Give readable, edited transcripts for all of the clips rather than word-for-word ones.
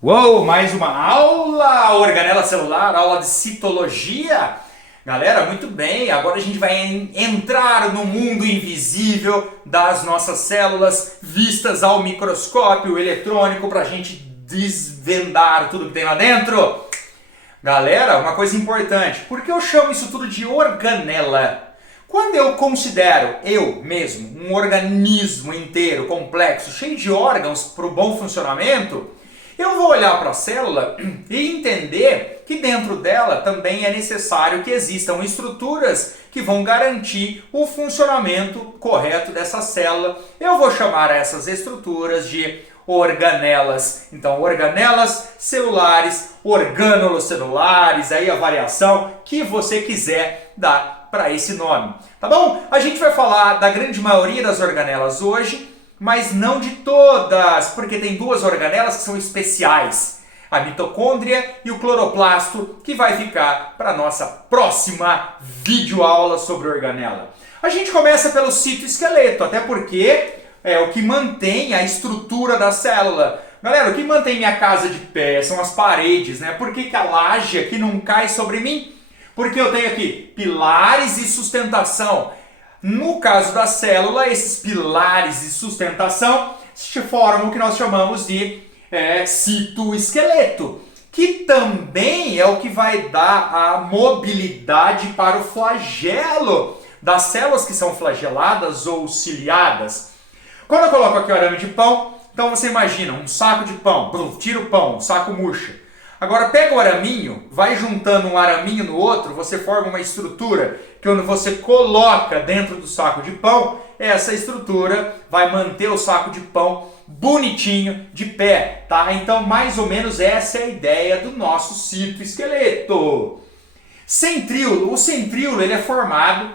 Uou, mais uma aula, organela celular, aula de citologia. Galera, muito bem, agora a gente vai entrar no mundo invisível das nossas células vistas ao microscópio eletrônico para a gente desvendar tudo que tem lá dentro. Galera, uma coisa importante, por que eu chamo isso tudo de organela? Quando eu considero eu mesmo um organismo inteiro, complexo, cheio de órgãos para o bom funcionamento, eu vou olhar para a célula e entender que dentro dela também é necessário que existam estruturas que vão garantir o funcionamento correto dessa célula. Eu vou chamar essas estruturas de organelas. Então, organelas celulares, orgânulos celulares, aí a variação que você quiser dar para esse nome. Tá bom? A gente vai falar da grande maioria das organelas hoje, mas não de todas, porque tem duas organelas que são especiais. A mitocôndria e o cloroplasto, que vai ficar para a nossa próxima videoaula sobre organela. A gente começa pelo citoesqueleto, até porque é o que mantém a estrutura da célula. Galera, o que mantém minha casa de pé são as paredes, né? Por que a laje aqui não cai sobre mim? Porque eu tenho aqui pilares e sustentação. No caso da célula, esses pilares de sustentação formam o que nós chamamos de citoesqueleto, que também é o que vai dar a mobilidade para o flagelo das células que são flageladas ou ciliadas. Quando eu coloco aqui o arame de pão, então você imagina um saco de pão, tira o pão, o saco murcha. Agora pega o araminho, vai juntando um araminho no outro, você forma uma estrutura que quando você coloca dentro do saco de pão, essa estrutura vai manter o saco de pão bonitinho de pé, tá? Então mais ou menos essa é a ideia do nosso citoesqueleto. Centríolo, o centríolo ele é formado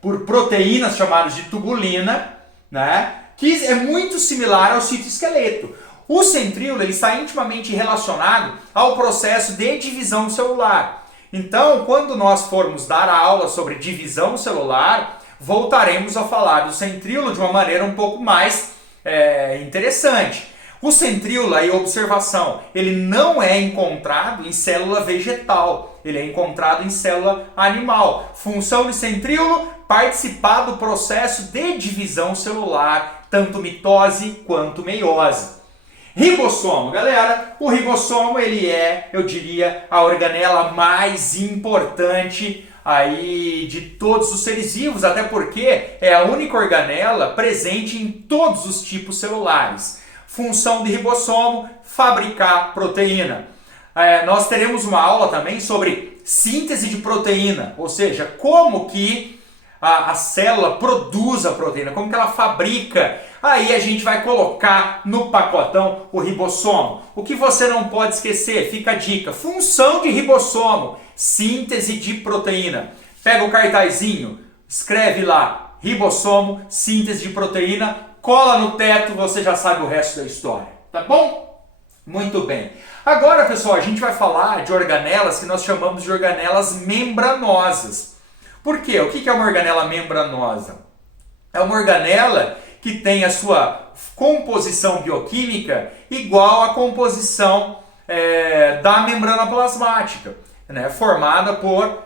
por proteínas chamadas de tubulina, né? Que é muito similar ao citoesqueleto. O centríolo ele está intimamente relacionado ao processo de divisão celular. Então, quando nós formos dar a aula sobre divisão celular, voltaremos a falar do centríolo de uma maneira um pouco mais interessante. O centríolo, aí observação, ele não é encontrado em célula vegetal, ele é encontrado em célula animal. Função do centríolo, participar do processo de divisão celular, tanto mitose quanto meiose. Ribossomo, galera, o ribossomo ele é, eu diria, a organela mais importante aí de todos os seres vivos, até porque é a única organela presente em todos os tipos celulares. Função de ribossomo, fabricar proteína. Nós teremos uma aula também sobre síntese de proteína, ou seja, como que a célula produz a proteína, como que ela fabrica. Aí a gente vai colocar no pacotão o ribossomo. O que você não pode esquecer, fica a dica, função de ribossomo, síntese de proteína. Pega o cartazinho, escreve lá, ribossomo, síntese de proteína, cola no teto, você já sabe o resto da história, tá bom? Muito bem. Agora, pessoal, a gente vai falar de organelas que nós chamamos de organelas membranosas. Por quê? O que é uma organela membranosa? É uma organela que tem a sua composição bioquímica igual à composição da membrana plasmática, né? Formada por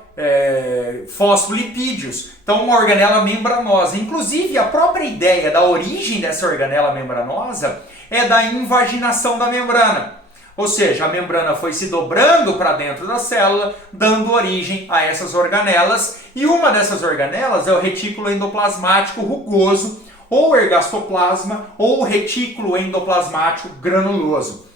fosfolipídios. Então, uma organela membranosa. Inclusive, a própria ideia da origem dessa organela membranosa é da invaginação da membrana. Ou seja, a membrana foi se dobrando para dentro da célula, dando origem a essas organelas. E uma dessas organelas é o retículo endoplasmático rugoso, ou ergastoplasma, ou retículo endoplasmático granuloso.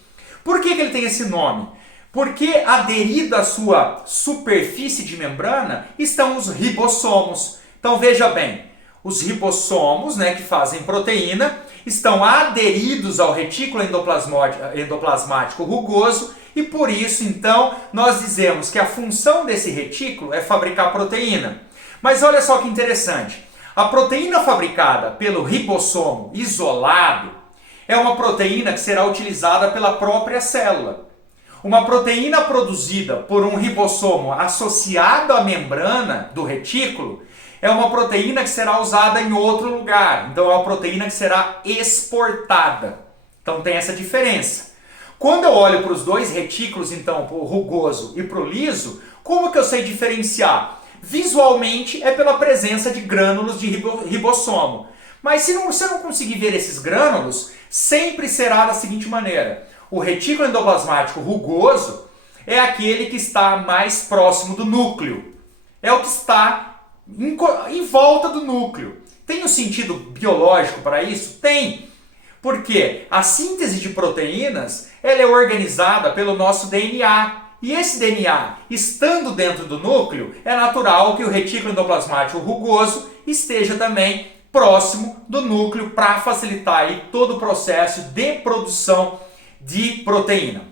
Por que ele tem esse nome? Porque aderido à sua superfície de membrana estão os ribossomos. Então veja bem, os ribossomos, né, que fazem proteína, estão aderidos ao retículo endoplasmático rugoso e por isso, então, nós dizemos que a função desse retículo é fabricar proteína. Mas olha só que interessante, a proteína fabricada pelo ribossomo isolado é uma proteína que será utilizada pela própria célula. Uma proteína produzida por um ribossomo associado à membrana do retículo é uma proteína que será usada em outro lugar. Então é uma proteína que será exportada. Então tem essa diferença. Quando eu olho para os dois retículos, então, para o rugoso e para o liso, como que eu sei diferenciar? Visualmente é pela presença de grânulos de ribossomo. Mas se você não conseguir ver esses grânulos, sempre será da seguinte maneira. O retículo endoplasmático rugoso é aquele que está mais próximo do núcleo. É o que está em volta do núcleo. Tem um sentido biológico para isso? Tem. Porque a síntese de proteínas ela é organizada pelo nosso DNA. E esse DNA, estando dentro do núcleo, é natural que o retículo endoplasmático rugoso esteja também próximo do núcleo para facilitar aí todo o processo de produção de proteína.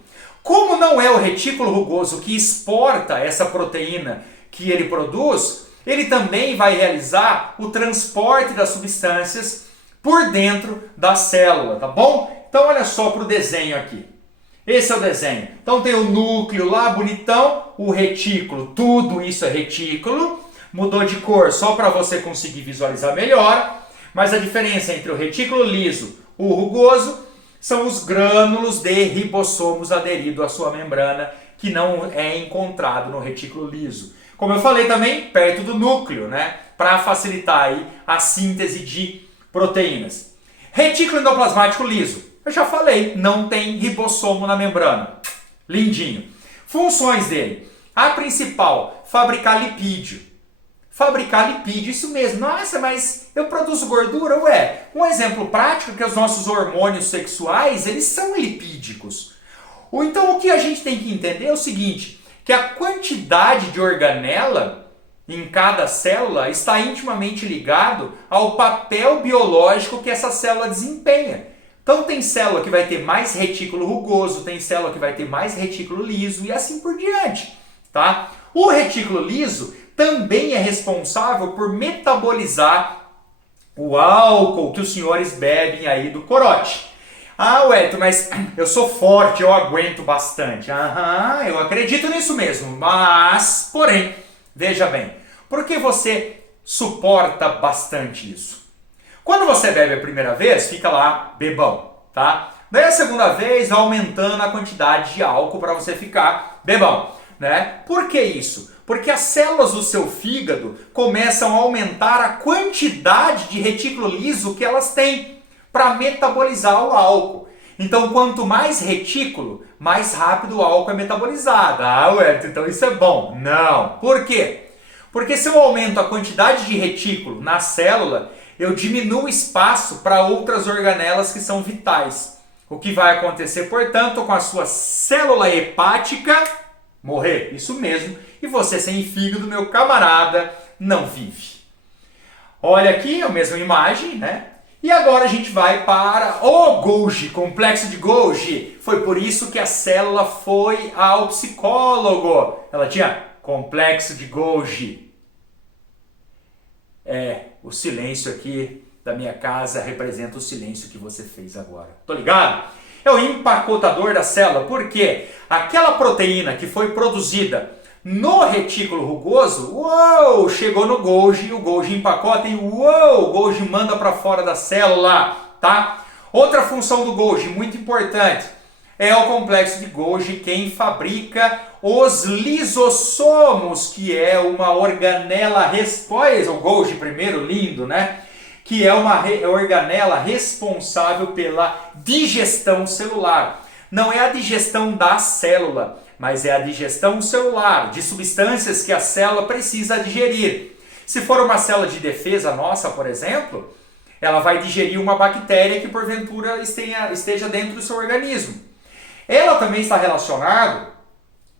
Como não é o retículo rugoso que exporta essa proteína que ele produz, ele também vai realizar o transporte das substâncias por dentro da célula, tá bom? Então olha só para o desenho aqui. Esse é o desenho. Então tem o núcleo lá bonitão, o retículo, tudo isso é retículo. Mudou de cor só para você conseguir visualizar melhor. Mas a diferença entre o retículo liso e o rugoso são os grânulos de ribossomos aderidos à sua membrana, que não é encontrado no retículo liso. Como eu falei também, perto do núcleo, né? Para facilitar aí a síntese de proteínas. Retículo endoplasmático liso. Eu já falei, não tem ribossomo na membrana. Lindinho. Funções dele. A principal, fabricar lipídio. Fabricar lipídio, isso mesmo. Nossa, mas eu produzo gordura? Ué, um exemplo prático é que os nossos hormônios sexuais, eles são lipídicos. Ou então o que a gente tem que entender é o seguinte, que a quantidade de organela em cada célula está intimamente ligado ao papel biológico que essa célula desempenha. Então tem célula que vai ter mais retículo rugoso, tem célula que vai ter mais retículo liso e assim por diante, tá? O retículo liso também é responsável por metabolizar o álcool que os senhores bebem aí do corote. Ah, Wellington, mas eu sou forte, eu aguento bastante. Aham, eu acredito nisso mesmo, mas, porém, veja bem, por que você suporta bastante isso? Quando você bebe a primeira vez, fica lá bebão, tá? Daí a segunda vez, vai aumentando a quantidade de álcool para você ficar bebão, né? Por que isso? Porque as células do seu fígado começam a aumentar a quantidade de retículo liso que elas têm para metabolizar o álcool. Então, quanto mais retículo, mais rápido o álcool é metabolizado. Ah, Wellington, então isso é bom. Não. Por quê? Porque se eu aumento a quantidade de retículo na célula, eu diminuo o espaço para outras organelas que são vitais. O que vai acontecer, portanto, com a sua célula hepática morrer. Isso mesmo. E você sem fígado, meu camarada, não vive. Olha aqui a mesma imagem, né? E agora a gente vai para o Golgi, complexo de Golgi. Foi por isso que a célula foi ao psicólogo. Ela tinha complexo de Golgi. O silêncio aqui da minha casa representa o silêncio que você fez agora. Tô ligado? É o empacotador da célula, porque aquela proteína que foi produzida no retículo rugoso, uou, chegou no Golgi, o Golgi empacota e uou, o Golgi manda para fora da célula, tá? Outra função do Golgi, muito importante, é o complexo de Golgi quem fabrica os lisossomos, que é uma organela responsável, o Golgi primeiro, lindo, né? Que é uma organela responsável pela digestão celular. Não é a digestão da célula, mas é a digestão celular, de substâncias que a célula precisa digerir. Se for uma célula de defesa nossa, por exemplo, ela vai digerir uma bactéria que porventura esteja dentro do seu organismo. Ela também está relacionada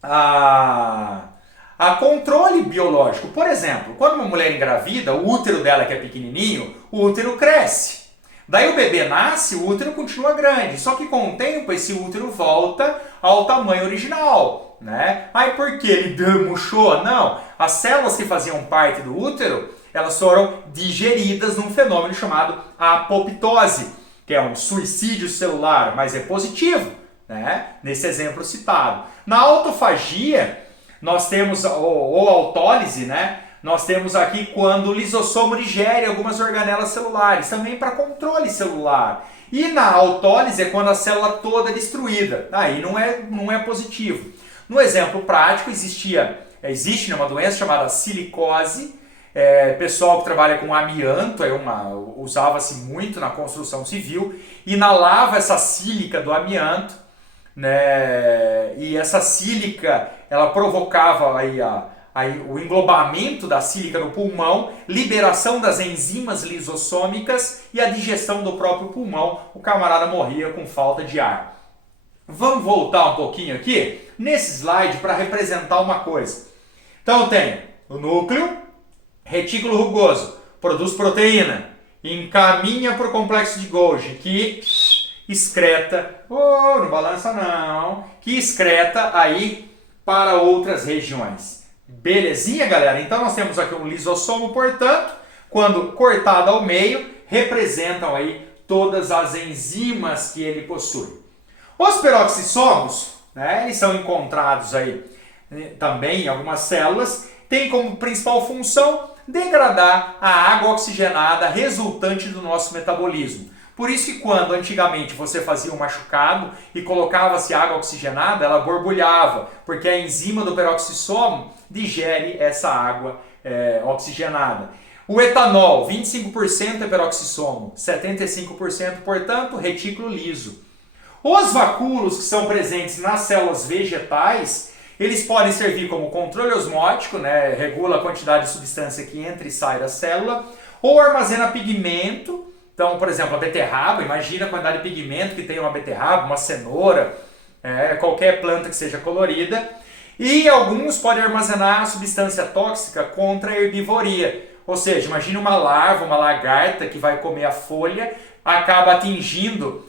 a controle biológico. Por exemplo, quando uma mulher engravida, o útero dela que é pequenininho, o útero cresce. Daí o bebê nasce, o útero continua grande, só que com o tempo esse útero volta ao tamanho original, né? Aí por que ele murchou? Não, as células que faziam parte do útero, elas foram digeridas num fenômeno chamado apoptose, que é um suicídio celular, mas é positivo, né? Nesse exemplo citado. Na autofagia, nós temos, ou autólise, né? Nós temos aqui quando o lisossomo digere algumas organelas celulares, também para controle celular. E na autólise é quando a célula toda é destruída. Aí não é positivo. No exemplo prático, existe uma doença chamada silicose. Pessoal que trabalha com amianto, usava-se muito na construção civil, inalava essa sílica do amianto, né? E essa sílica ela provocava o englobamento da sílica no pulmão, liberação das enzimas lisossômicas e a digestão do próprio pulmão. O camarada morria com falta de ar. Vamos voltar um pouquinho aqui nesse slide para representar uma coisa. Então eu tenho o núcleo, retículo rugoso, produz proteína, encaminha para o complexo de Golgi, que excreta, não balança não, que excreta aí para outras regiões. Belezinha, galera? Então nós temos aqui um lisossomo, portanto, quando cortado ao meio, representam aí todas as enzimas que ele possui. Os peroxissomos, né, eles são encontrados aí também em algumas células, têm como principal função degradar a água oxigenada resultante do nosso metabolismo. Por isso que quando antigamente você fazia um machucado e colocava-se água oxigenada, ela borbulhava, porque a enzima do peroxissomo digere essa água oxigenada. O etanol, 25% é peroxissomo, 75%, portanto, retículo liso. Os vacúolos que são presentes nas células vegetais, eles podem servir como controle osmótico, né? Regula a quantidade de substância que entra e sai da célula, ou armazena pigmento. Então, por exemplo, a beterraba, imagina a quantidade de pigmento que tem uma beterraba, uma cenoura, qualquer planta que seja colorida. E alguns podem armazenar substância tóxica contra a herbivoria. Ou seja, imagina uma larva, uma lagarta que vai comer a folha, acaba atingindo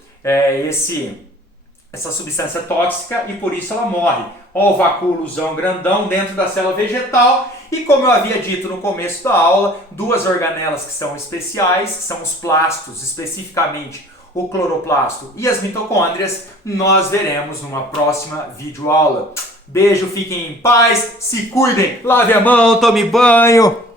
essa substância tóxica e por isso ela morre. Ó, o vacúolozão grandão dentro da célula vegetal. E como eu havia dito no começo da aula, duas organelas que são especiais, que são os plastos, especificamente o cloroplasto e as mitocôndrias, nós veremos numa próxima videoaula. Beijo, fiquem em paz, se cuidem, lave a mão, tome banho.